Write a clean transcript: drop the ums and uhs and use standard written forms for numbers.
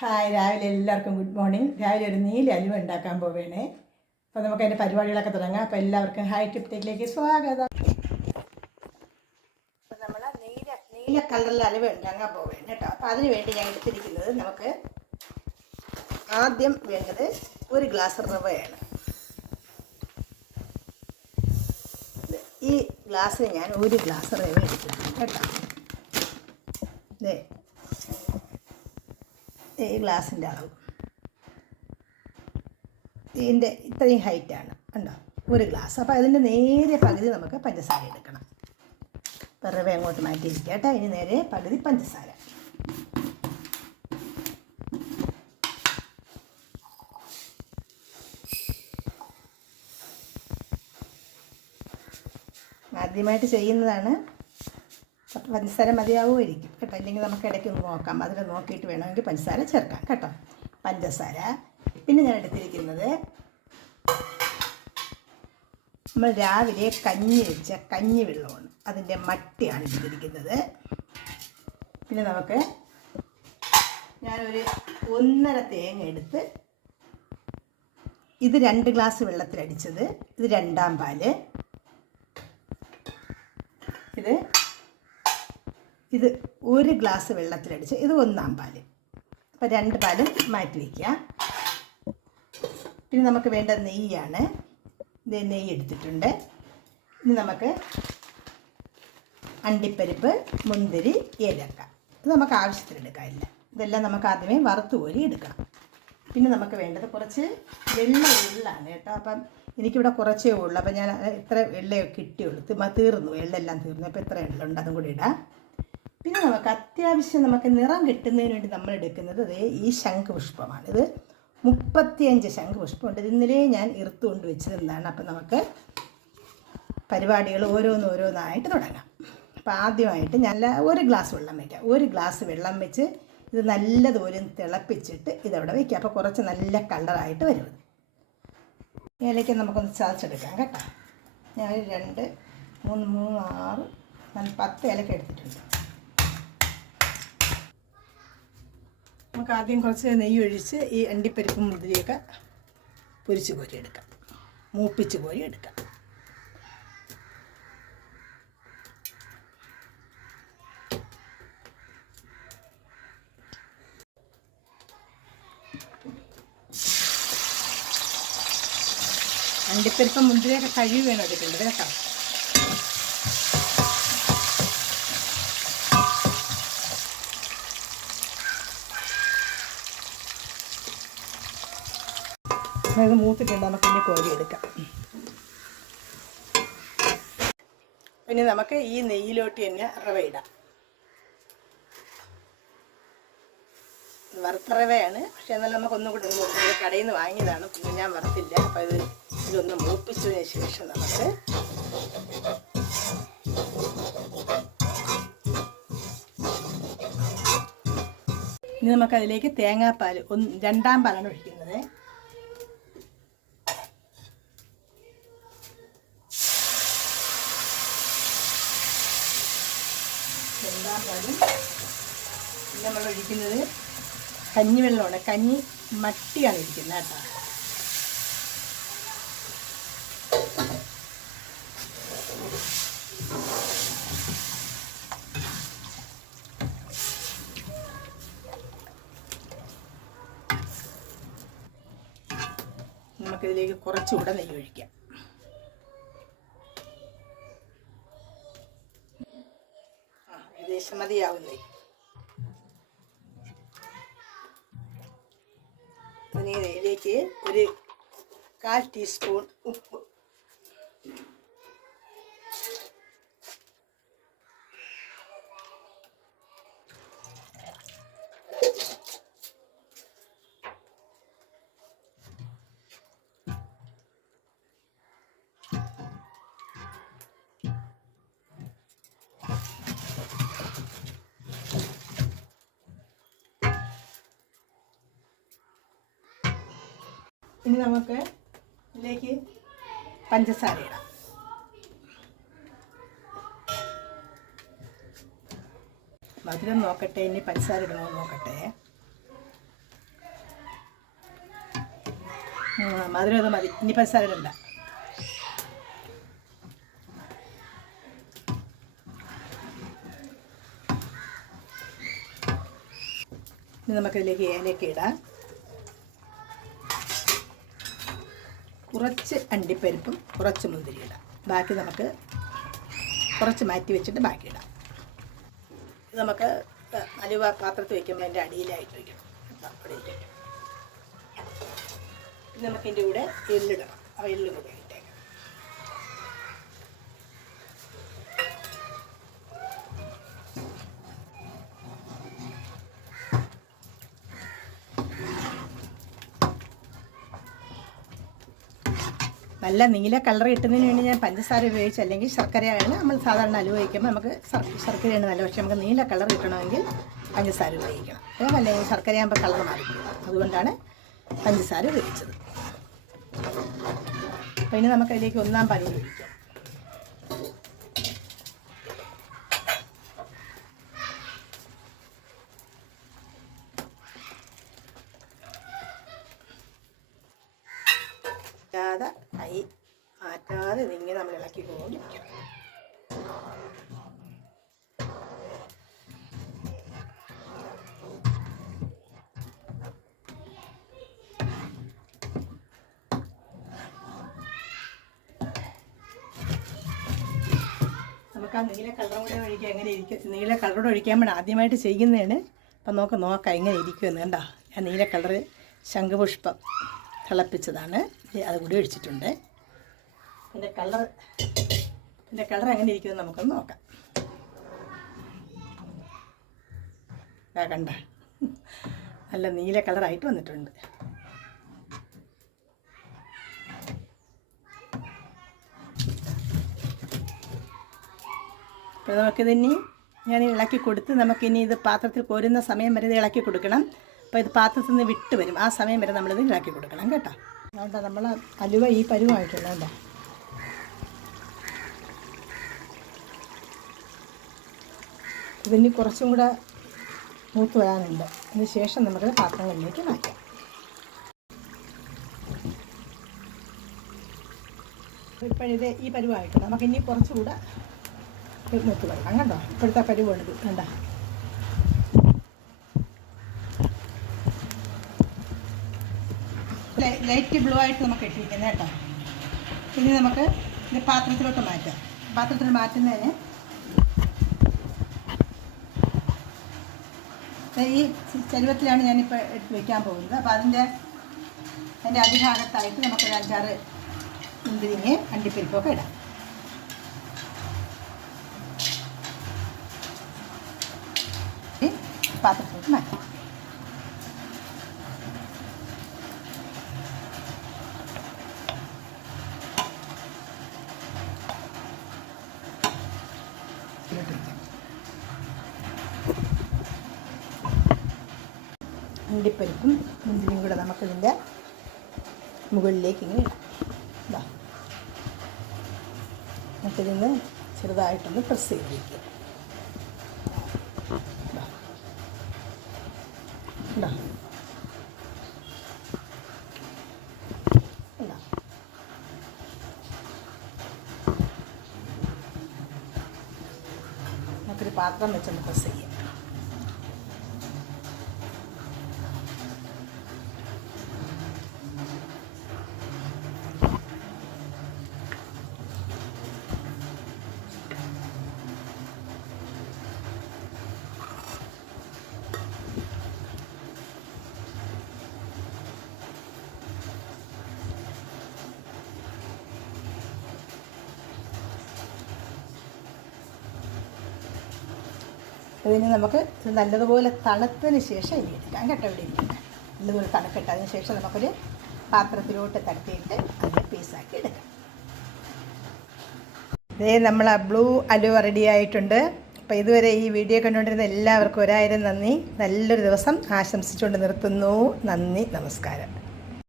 Hi, രാവിലെ എല്ലാവർക്കും good morning. രാവിലെ ഒരു നീല അലുവ ഉണ്ടാക്കാൻ പോവുകയാണേ. അപ്പോൾ നമുക്ക് അതിൻ്റെ പരിപാടികളൊക്കെ തുടങ്ങാം. അപ്പോൾ എല്ലാവർക്കും ഹായ് ടിപ്റ്റേക്കിലേക്ക് സ്വാഗതം. അപ്പോൾ നമ്മൾ നീല കളറിൽ അലുവ ഉണ്ടാക്കാൻ പോവുകയാണ് കേട്ടോ. അപ്പോൾ അതിന് വേണ്ടി ഞാൻ എടുത്തിരിക്കുന്നത്, നമുക്ക് ആദ്യം വേണ്ടത് ഒരു ഗ്ലാസ് റവയാണ്. ഈ ഗ്ലാസ്സിൽ ഞാൻ ഒരു ഗ്ലാസ് റവ എടുത്തിട്ടുണ്ട് കേട്ടോ. ഈ ഗ്ലാസിൻ്റെ അളവ് ഇതിൻ്റെ ഇത്രയും ഹൈറ്റാണ് കണ്ടോ, ഒരു ഗ്ലാസ്. അപ്പോൾ അതിൻ്റെ നേരെ പകുതി നമുക്ക് പഞ്ചസാര എടുക്കണം. റവ അങ്ങോട്ട് മാറ്റിയിരിക്കുക കേട്ടോ. ഇനി നേരെ പകുതി പഞ്ചസാര. ആദ്യമായിട്ട് ചെയ്യുന്നതാണ്, അപ്പോൾ പഞ്ചസാര മതിയാവുമായിരിക്കും കേട്ടോ. അല്ലെങ്കിൽ നമുക്ക് ഇടയ്ക്ക് ഒന്ന് നോക്കാം, അതിൽ നോക്കിയിട്ട് വേണമെങ്കിൽ പഞ്ചസാര ചേർക്കാം കേട്ടോ. പഞ്ചസാര. പിന്നെ ഞാൻ എടുത്തിരിക്കുന്നത്, നമ്മൾ രാവിലെ കഞ്ഞി വെച്ച കഞ്ഞി വെള്ളമാണ്, അതിൻ്റെ മട്ടിയാണ് എടുത്തിരിക്കുന്നത്. പിന്നെ നമുക്ക് ഞാനൊരു 1.5 തേങ്ങ എടുത്ത്, ഇത് 2 ഗ്ലാസ് വെള്ളത്തിലടിച്ചത്, ഇത് 2ാം പാല്, ഇത് 1 ഗ്ലാസ് വെള്ളത്തിലടിച്ച്, ഇത് 1ാം പാല്. അപ്പോൾ 2 പാലും മാറ്റി വയ്ക്കുക. പിന്നെ നമുക്ക് വേണ്ട നെയ്യാണ്. ഇത് നെയ്യ് എടുത്തിട്ടുണ്ട്. ഇനി നമുക്ക് അണ്ടിപ്പരിപ്പ്, മുന്തിരി, ഏലക്ക, ഇത് നമുക്ക് ആവശ്യത്തിനെടുക്കാനില്ല. ഇതെല്ലാം നമുക്ക് ആദ്യമേ വറുത്ത് കോരി എടുക്കണം. പിന്നെ നമുക്ക് വേണ്ടത് കുറച്ച് വെള്ളമാണ് കേട്ടോ. അപ്പം എനിക്കിവിടെ കുറച്ചേ ഉള്ളൂ, അപ്പം ഞാൻ ഇത്ര വെള്ളയൊക്കെ കിട്ടിയുള്ളൂ. തീർന്നു, വെള്ളമെല്ലാം തീർന്നു. അപ്പോൾ ഇത്ര എള്ളുണ്ട്, അതും കൂടി ഇടാം. പിന്നെ നമുക്ക് അത്യാവശ്യം നമുക്ക് നിറം കിട്ടുന്നതിന് വേണ്ടി നമ്മൾ എടുക്കുന്നത് ഈ ശംഖുപുഷ്പമാണ്. ഇത് 35 ശംഖുപുഷ്പമുണ്ട്. ഇത് ഇന്നലെ ഞാൻ ഇറുത്തുകൊണ്ട് വെച്ചിരുന്നതാണ്. അപ്പം നമുക്ക് പരിപാടികൾ ഓരോന്നായിട്ട് തുടങ്ങാം. അപ്പോൾ ആദ്യമായിട്ട് ഞാൻ 1 ഗ്ലാസ് വെള്ളം വയ്ക്കാം. 1 ഗ്ലാസ് വെള്ളം വെച്ച് ഇത് നല്ലതുപോലെ തിളപ്പിച്ചിട്ട് ഇതവിടെ വയ്ക്കാം. അപ്പോൾ കുറച്ച് നല്ല കളറായിട്ട് വരും. ഏലയ്ക്ക് നമുക്കൊന്ന് ചതച്ചെടുക്കാം കേട്ടോ. ഞാൻ 2, 3, 6, 10 ഏലക്ക എടുത്തിട്ടുണ്ട്. നമുക്ക് ആദ്യം കുറച്ച് നെയ്യ് ഒഴിച്ച് ഈ അണ്ടിപ്പരിപ്പും മുന്തിരിയൊക്കെ പൊരിച്ച് കോരി എടുക്കാം, മൂപ്പിച്ച് കോരി എടുക്കാം. അണ്ടിപ്പരിപ്പും മുന്തിരിയൊക്കെ കഴുകി വേണം എടുക്കേണ്ടത് കേട്ടോ. അത് മൂത്തിട്ടുണ്ട്, നമുക്ക് ഇനി കോരി എടുക്കാം. പിന്നെ നമുക്ക് ഈ നെയ്യിലോട്ട് തന്നെ റവ ഇടാം. വറുത്ത റവയാണ്, പക്ഷെ എന്നാലും നമുക്കൊന്നും കൂടി കടയിൽ നിന്ന് വാങ്ങിയതാണ്. പിന്നെ ഞാൻ വറുത്തില്ല. അപ്പോൾ ഇതൊന്ന് മൂപ്പിച്ചതിന് ശേഷം നമുക്ക് ഇനി നമുക്കതിലേക്ക് തേങ്ങാപ്പാൽ 2ാം പാലാണ് ഒഴിക്കുന്നത്. പിന്നെ നമ്മൾ ഒഴിക്കുന്നത് കഞ്ഞിവെള്ളമാണ്. കഞ്ഞി മട്ടിയാണ് ഇരിക്കുന്നത് കേട്ടോ. നമുക്കിതിലേക്ക് കുറച്ചുകൂടെ നെയ്യ് ഒഴിക്കാം. ഏകദേശം മതിയാവുന്നേ. ഇതിലേക്ക് ഒരു 1/4 ടീസ്പൂൺ ഉപ്പ്, ഇനി നമുക്ക് ഇതിലേക്ക് പഞ്ചസാര ഇടാം. മധുരം നോക്കട്ടെ, ഇനി പഞ്ചസാര ഇടണമെന്ന് നോക്കട്ടെ. മധുരം അത് മതി. ഇനി പഞ്ചസാര ഇടണ്ട. ഇനി നമുക്കതിലേക്ക് ഏലക്ക ഇടാം. കുറച്ച് അണ്ടിപ്പരിപ്പും കുറച്ച് മുന്തിരി ഇടാം. ബാക്കി നമുക്ക് കുറച്ച് മാറ്റി വെച്ചിട്ട് ബാക്കി ഇടാം. ഇത് നമുക്ക് അലുവ പാത്രത്തിൽ വയ്ക്കുമ്പോൾ അതിൻ്റെ അടിയിലായിട്ട് വയ്ക്കണം. അവിടെ ഇട്ടിട്ട് നമുക്കിൻ്റെ കൂടെ എള്ളിടണം. ആ എള്ളും കൂടെ ഇട്ടേക്കാം. നല്ല നീല കളർ കിട്ടുന്നതിന് വേണ്ടി ഞാൻ പഞ്ചസാര ഉപയോഗിച്ചു, അല്ലെങ്കിൽ ശർക്കരയാണ്. നമ്മൾ സാധാരണ അലുവ വയ്ക്കുമ്പോൾ നമുക്ക് ശർക്കരയാണ് നല്ല. പക്ഷേ നമുക്ക് നീല കളർ കിട്ടണമെങ്കിൽ പഞ്ചസാര ഉപയോഗിക്കണം. അല്ലെങ്കിൽ ശർക്കരയാകുമ്പോൾ കളർ മാറിക്കും. അതുകൊണ്ടാണ് പഞ്ചസാര ഉപയോഗിച്ചത്. അപ്പോൾ ഇനി നമുക്കതിലേക്ക് ഒന്നാം പാൽ ഒഴിക്കാം. കൈ മാറ്റാതെ ഇതിങ്ങനെ നമ്മൾ ഇളക്കി കൊണ്ടിരിക്കണം. നമുക്ക് ആ നീല കളറും കൂടെ ഒഴിക്കുക. എങ്ങനെ ഇരിക്കും? നീല കളറോടെ ഒഴിക്കാൻ വേണം ആദ്യമായിട്ട് ചെയ്യുന്നതാണ്. അപ്പം നോക്കാം എങ്ങനെ ഇരിക്കുമെന്ന്. കണ്ടോ, ആ നീല കളറ് ശംഖുപുഷ്പം തിളപ്പിച്ചതാണ്. അത് കൂടി ഒഴിച്ചിട്ടുണ്ട്. എൻ്റെ കളർ എങ്ങനെ ഇരിക്കുമെന്ന് നമുക്കൊന്ന് നോക്കാം. കണ്ട നല്ല നീല കളറായിട്ട് വന്നിട്ടുണ്ട്. അപ്പോൾ നമുക്കിതിനി ഞാൻ ഇളക്കി കൊടുത്ത് നമുക്കിനി ഇത് പാത്രത്തിൽ കോരുന്ന സമയം വരെ ഇത് ഇളക്കി കൊടുക്കണം. അപ്പോൾ ഇത് പാത്രത്തിൽ നിന്ന് വിട്ട് വരും. ആ സമയം വരെ നമ്മളിത് ഇളക്കി കൊടുക്കണം കേട്ടോ. അതുകൊണ്ട് നമ്മൾ അലുവ ഈ പരുവമായിട്ടുള്ള കേട്ടോ. ഇതിന് കുറച്ചും കൂടെ മൂത്ത് വരാനുണ്ട്. അതിന് ശേഷം നമുക്ക് പാത്രങ്ങളിലേക്ക് മാറ്റാം. ഇപ്പോഴിത് ഈ പരുവമായിട്ടുണ്ട്. നമുക്കിനി കുറച്ചുകൂടെ മൂത്ത് വരണം കേട്ടോ. ഇപ്പോഴത്തെ പരുവാണിത് കണ്ട. ലൈറ്റ് ബ്ലൂ ആയിട്ട് നമുക്ക് ഇട്ടിരിക്കുന്നത് കേട്ടോ. ഇനി നമുക്ക് ഇത് പാത്രത്തിലോട്ട് മാറ്റാം. പാത്രത്തിൽ മാറ്റുന്നതിന് ഈ ചരുവത്തിലാണ് ഞാനിപ്പോൾ എടുത്ത് വയ്ക്കാൻ പോകുന്നത്. അപ്പോൾ അതിൻ്റെ അടിഭാഗത്തായിട്ട് നമുക്കൊരു 5-6 മുന്തിരിങ്ങ അണ്ടിപ്പരിപ്പൊക്കെ ഇടാം. പാത്രത്തിലോട്ട് മാറ്റാം. അണ്ടിപ്പരിപ്പും മുന്തിരിയും കൂടെ നമുക്കിതിൻ്റെ മുകളിലേക്ക് ഇങ്ങനെ ഇടാം. നമുക്കിതിന്ന് ചെറുതായിട്ടൊന്ന് പ്രസ് ചെയ്ത് വയ്ക്കുക. നമുക്കൊരു പാത്രം വെച്ചൊന്ന് പ്രസ് ചെയ്യാം. ഇതിന് നമുക്ക് നല്ലതുപോലെ തണുത്തതിന് ശേഷം ഇനി എടുക്കാം കേട്ടോ. ഇവിടെ ഇരിക്കട്ടെ, നല്ലതുപോലെ തണുക്കട്ടെ. അതിന് ശേഷം നമുക്കൊരു പാത്രത്തിലോട്ട് തട്ടിയിട്ട് അതിൽ പീസാക്കി എടുക്കാം. ഇതേ നമ്മൾ ആ ബ്ലൂ അലുവ റെഡി ആയിട്ടുണ്ട്. അപ്പോൾ ഇതുവരെ ഈ വീഡിയോ കണ്ടുകൊണ്ടിരുന്ന എല്ലാവർക്കും 1000 നന്ദി. നല്ലൊരു ദിവസം ആശംസിച്ചുകൊണ്ട് നിർത്തുന്നു. നന്ദി, നമസ്കാരം.